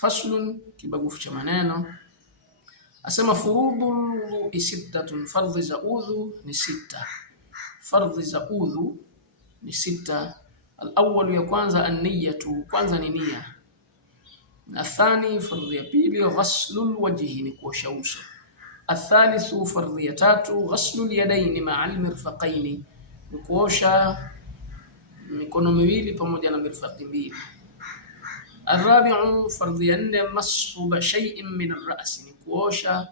Faslun, kibagufu cha maneno. Asema furudhul wudhu sittatun, fardhi za udhu ni sita. Fardhi za udhu ni sita. Al-awwal, ya kwanza, an-niyatu, kwanza ni nia. Athani, fardhi ya pili, ghaslul wajhi, ni kuosha uso. Athalithu, fardhi ya tatu, ghaslul yadaini ma'al mirfaqaini, ni kuosha mikono miwili pamoja na mirfaqi mbili. Arabi'u, fardhi ya nne, mashu shay'in min ar-ra's, ni kuosha,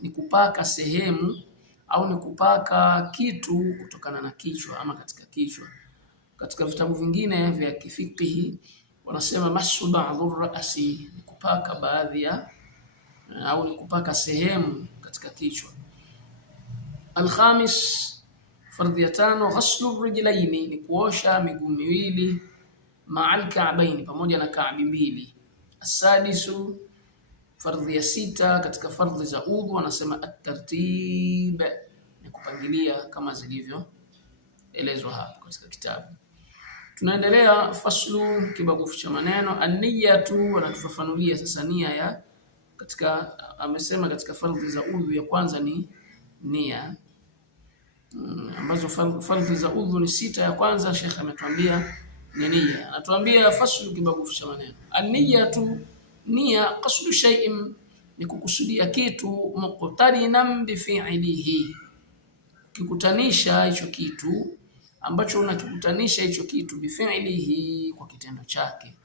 ni kupaka sehemu au ni kupaka kitu kutokana na kichwa ama katika kichwa. Katika vitabu vingine vya kifiqhi wanasema mashu ba'dhu ar-ra'si, ni kupaka baadhi ya au ni kupaka sehemu katika kichwa. Al-khamis, fardhi ya tano, ghaslu rijlaini, ni kuosha miguu miwili ma'al ka'baini, pamoja na ka'bi mbili. As-sadisu, fardhi ya sita katika fardhi za udhu wanasema at-tartib, ni kupangilia kama zilivyo elezwa hapo katika kitabu. Tunaendelea faslu, kibagufu cha maneno. An-niyatu, wanatufafanulia sasa nia ya katika, amesema katika fardhi za udhu ya kwanza ni nia, ambazo fardhi za udhu ni sita. Ya kwanza Sheikh ametuambia ni nia. Anatuambia faslu, kibagufu cha maneno. An-niyatu, nia, qasdu shay'in, ni kukusudia kitu, muqtarinan bi fi'lihi, kikutanisha hicho kitu ambacho unakikutanisha hicho kitu bi fi'lihi, kwa kitendo chake.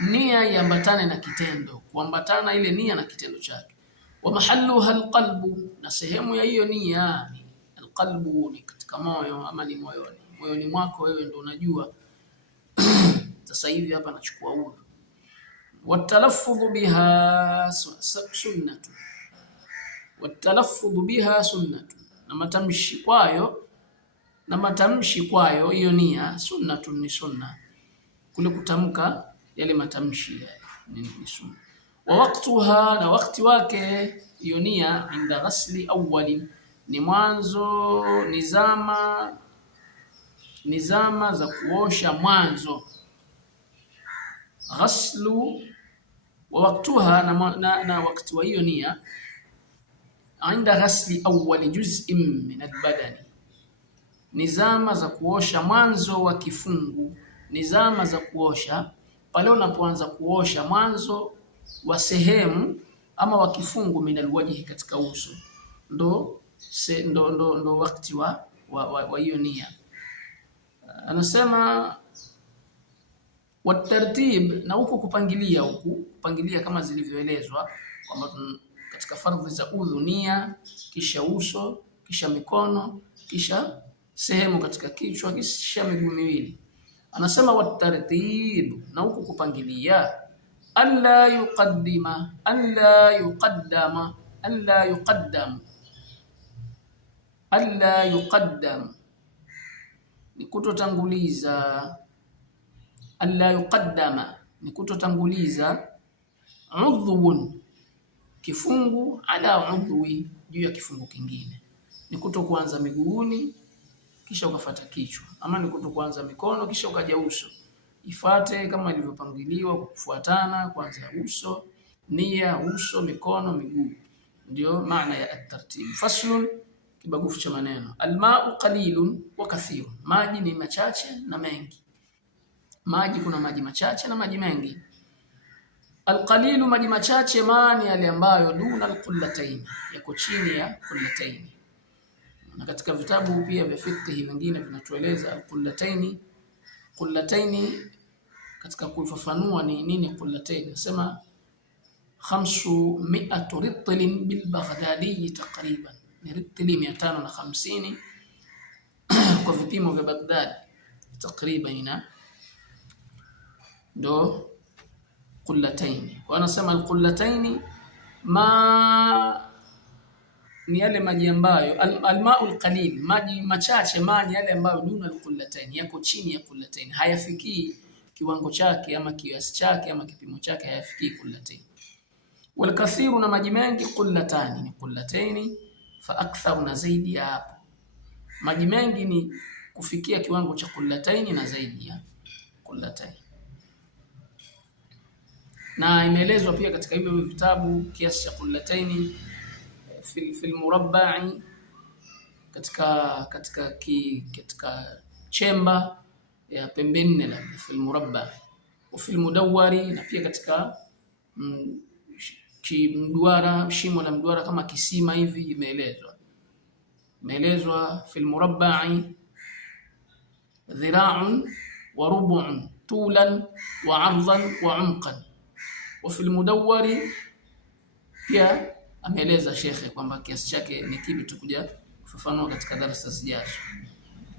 Nia iambatane na kitendo, kuambatana ile nia na kitendo chake. Wa mahalluha alqalbu, na sehemu ya hiyo nia alqalbu ni katika moyo ama ni moyoni. Moyoni mwako wewe ndio unajua sasa hivi hapa nachukua udhu. Watalaffudhu biha sunnatu, watalaffudhu biha sunnatu, na matamshi kwayo hiyo nia, sunnatu ni sunna, kule kutamka yale matamshi ni sunna. Wa waqtuha, na wakati wake hiyo nia, inda ghasli awwali, ni mwanzo, ni zama za kuosha mwanzo. Ghaslu wa waqtuha, na wakati wa hiyo nia, inda ghasli awwali juz'in min al-badani, ni zama za kuosha mwanzo wa kifungu, ni zama za kuosha pale unapoanza kuosha mwanzo wa sehemu ama wa kifungu, min alwajhi, katika uso, ndo wakati wa hiyo nia. Anasema watartib, na huko kupangilia kama zilivyoelezwa kwamba katika fardhi za udhu nia, kisha uso, kisha mikono, kisha sehemu katika kichwa, kisha miguu miwili. Anasema watartib, na huko kupangilia, alla yuqaddam, ni kutotanguliza. Alla yuqaddama, ni kutotanguliza. Udhun, kifungu, ala udhwi, juu ya kifungu kingine. Ni kutokuanza miguuni kisha ukafuata kichwa, ama ni kutokuanza mikono kisha ukaja uso. Ifate kama ilivyopangiliwa kwa kufuatana, kwanza uso, nia, uso, mikono, miguu. Ndio maana ya at-tartib. Faslun, kibagufu cha maneno. Al-ma'u qalilun wa kathirun, maji ni machache na mengi. Maji, kuna maji machache na maji mengi. Al-qalilu, maji machache, maani yale ambayo duna al-qullatayn, yako chini ya qullatayn. Na katika vitabu pia vya fiqh vingine vinatueleza al-qullatayn. Qullatayn, katika kufafanua ni nini qullatayn, nasema 500 ritlin bil Baghdadi takriban, ni ritli 550 kwa vipimo vya Baghdad takriban, ndo qullatayn. Wanasema al-qullatayn ni yale maji ambayo al-ma'ul qalil, maji machache, maji yale ambayo duna al-qullatayn, yako chini ya qullatayn, hayafikii kiwango chake ama kiasi chake ama kipimo chake, hayafikii qullatayn. Wal kathiru, na maji mengi, qullatani, ni qullatayn, fa akthar, na zaidi ya hapo. Maji mengi ni kufikia kiwango cha qullatayn na zaidi ya qullatayn. na imeelezwa pia katika hivyo vitabu kiasi cha qullataini fil murabba'i, katika chemba ya pembe nne la fil murabba'i wa fil mudawwari, na pia katika mduara, shimo la mduara kama kisima hivi. Imeelezwa fil murabba'i dhira'un wa rub'un tulan wa 'ardan wa 'umqan. Wa fil mudawwari pia ameeleza shekhe kwamba kiasi chake ni kipi, tukuja kufafanua katika darasa zijazo.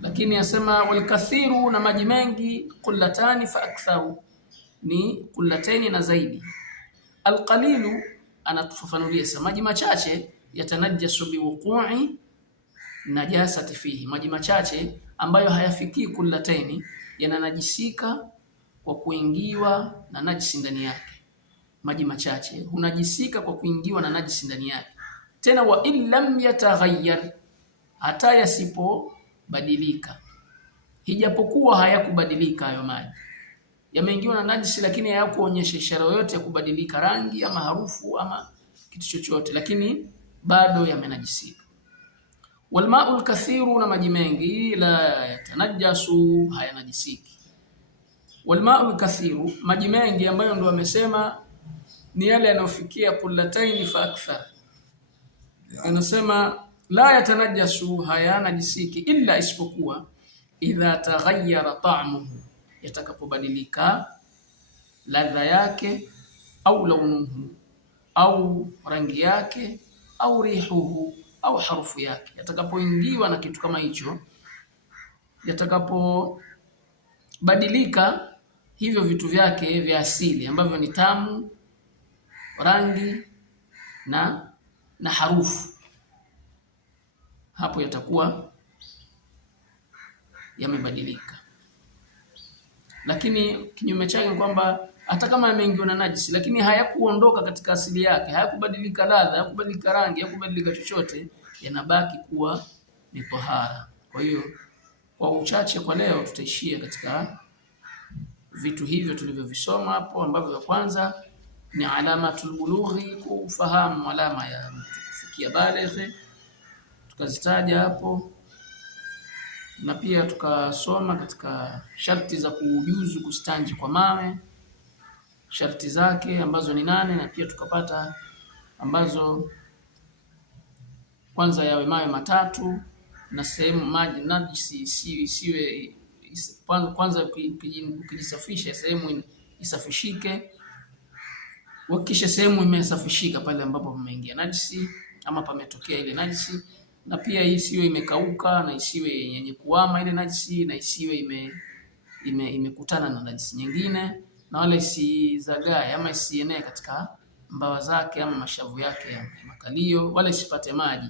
Lakini asema wal kathiru, na maji mengi, qullatani fa aktharu, ni qullataini na zaidi. Al qalilu anatufafanulia sasa maji machache, yatanajasu biwuqu'i najasati fihi, maji machache ambayo hayafikii qullataini yananajisika kwa kuingiwa na najisi ndani yake. Maji machache hunajisika kwa kuingiwa na najisi ndani yake. Tena wa illam yataghayyar, hata yasipobadilika, hijapokuwa hayakubadilika hayo maji, yameingiwa na najisi lakini hayakuonyesha ishara yoyote ya kubadilika rangi ama harufu ama kitu chochote, lakini bado yamenajisika. Wal ma'ul kathiru, na maji mengi, la yatanajasu, hayanajisiki. Wal ma'ul kathiru, maji mengi ambayo ndio wamesema ni yale yanayofikia qullataini fa akthar. Anasema la yatanajasu, hayanajisiki, illa, isipokuwa idha taghayyara ta'muhu, yatakapobadilika ladha yake, au launuhu, au rangi yake, au rihuhu, au harufu yake. Yatakapoingiwa na kitu kama hicho, yatakapobadilika hivyo vitu vyake vya asili ambavyo ni tamu, rangi na harufu, hapo yatakuwa yamebadilika. Lakini kinyume chake ni kwamba hata kama yameingiwa na najisi lakini hayakuondoka katika asili yake, hayakubadilika ladha, hayakubadilika rangi, hayakubadilika chochote, yanabaki kuwa ni tahara. Kwa hiyo kwa uchache kwa leo tutaishia katika vitu hivyo tulivyovisoma hapo, ambavyo kwanza ni alamatul bulughi, kufahamu alama ya mtu kufikia baligh, tukazitaja hapo, na pia tukasoma katika sharti za kujuzu kustanji kwa mawe, sharti zake ambazo ni 8, na pia tukapata ambazo kwanza yawe mawe matatu, na sehemu maji najisi isiwe kwanza ukijisafisha sehemu isafishike, wakisha sehemu imesafishika pale ambapo pameingia najisi ama pametokea ile najisi, na pia isiwe imekauka na isiwe yenye kuama ile najisi, na isiwe imekutana na najisi nyingine, na wala isizagae ama isienee katika mbawa zake ama mashavu yake ya makalio, wala isipate maji,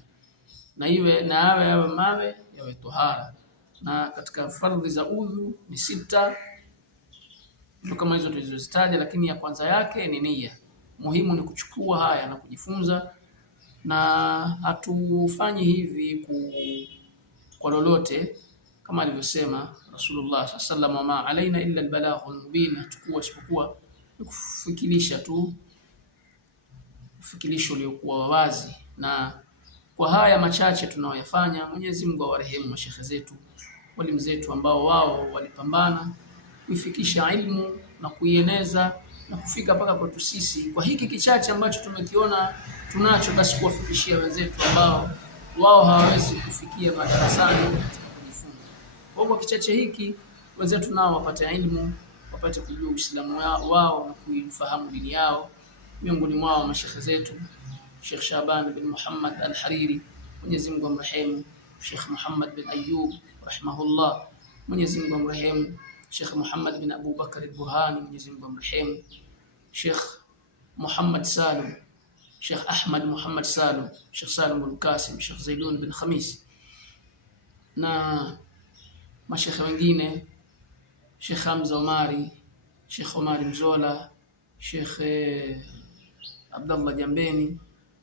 na yawe mawe yawe tohara. Na katika fardhi za udhu ni 6 ndio kama hizo tulizozitaja, lakini ya kwanza yake ni nia. Muhimu ni kuchukua haya na kujifunza, na hatufanyi hivi kwa lolote, kama alivyosema Rasulullah sallallahu alaihi wasallam, alaina illa albalaghul mubin, hatakuwa isipokuwa kufikirisha tu, ufikirisho uliokuwa wazi. Na kwa haya machache tunaoyafanya, Mwenyezi Mungu awarehemu mashekhe zetu, walimu zetu, ambao wao walipambana kuifikisha ilmu na kuieneza na kufika mpaka kwetu sisi. Kwa hiki kichache ambacho tumekiona tunacho, basi kuwafikishia wenzetu ambao wao hawawezi kufikia madarasani katika kujifunza. Kwa kichache hiki wenzetu nao wapate elimu, wapate kujua Uislamu wao na kuifahamu dini yao. Miongoni mwao mashekhe zetu Sheikh Shaban bin Muhammad Al-Hariri, Mwenyezi Mungu amrehemu, Sheikh Muhammad bin Ayyub rahimahullah, Mwenyezi Mungu amrehemu, Sheikh Muhammad bin Abu Bakar al-Burhani, Mwenyezi Mungu amrehemu, Sheikh Muhammad Salim, Sheikh Ahmad Muhammad Salim, Sheikh Salim bin Qasim, Sheikh Zaidun bin Khamis, na mashekhe wengine, Sheikh Hamza Omari, Sheikh Omari Mzola, Sheikh Abdullah Jambeni,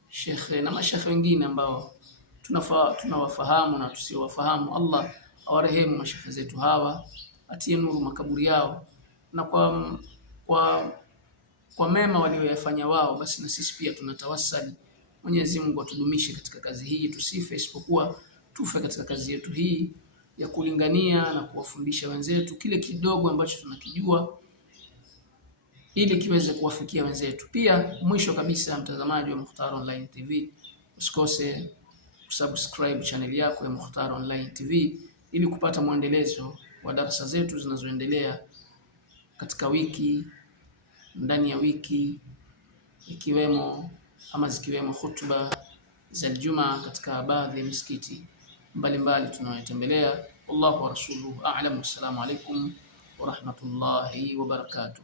Sheikh na mashekhe wengine ambao tunawafahamu na tusiowafahamu. Allah awarehemu mashekhe zetu hawa, atie nuru makaburi yao, na kwa kwa mema walioyafanya wao, basi na sisi pia tunatawassali Mwenyezi Mungu atudumishe katika kazi hii, tusife, isipokuwa tufe katika kazi yetu hii ya kulingania na kuwafundisha wenzetu kile kidogo ambacho tunakijua, ili kiweze kuwafikia wenzetu. Pia mwisho kabisa, mtazamaji wa Mukhtar Online TV, usikose kusubscribe channel yako ya Mukhtar Online TV ili kupata mwendelezo wa darasa zetu zinazoendelea katika wiki, ndani ya wiki, zikiwemo hutuba za Ijumaa katika baadhi ya misikiti mbalimbali tunayotembelea. Wallahu wa rasuluhu a'lam. Assalamu alaikum wa rahmatullahi wa barakatuh.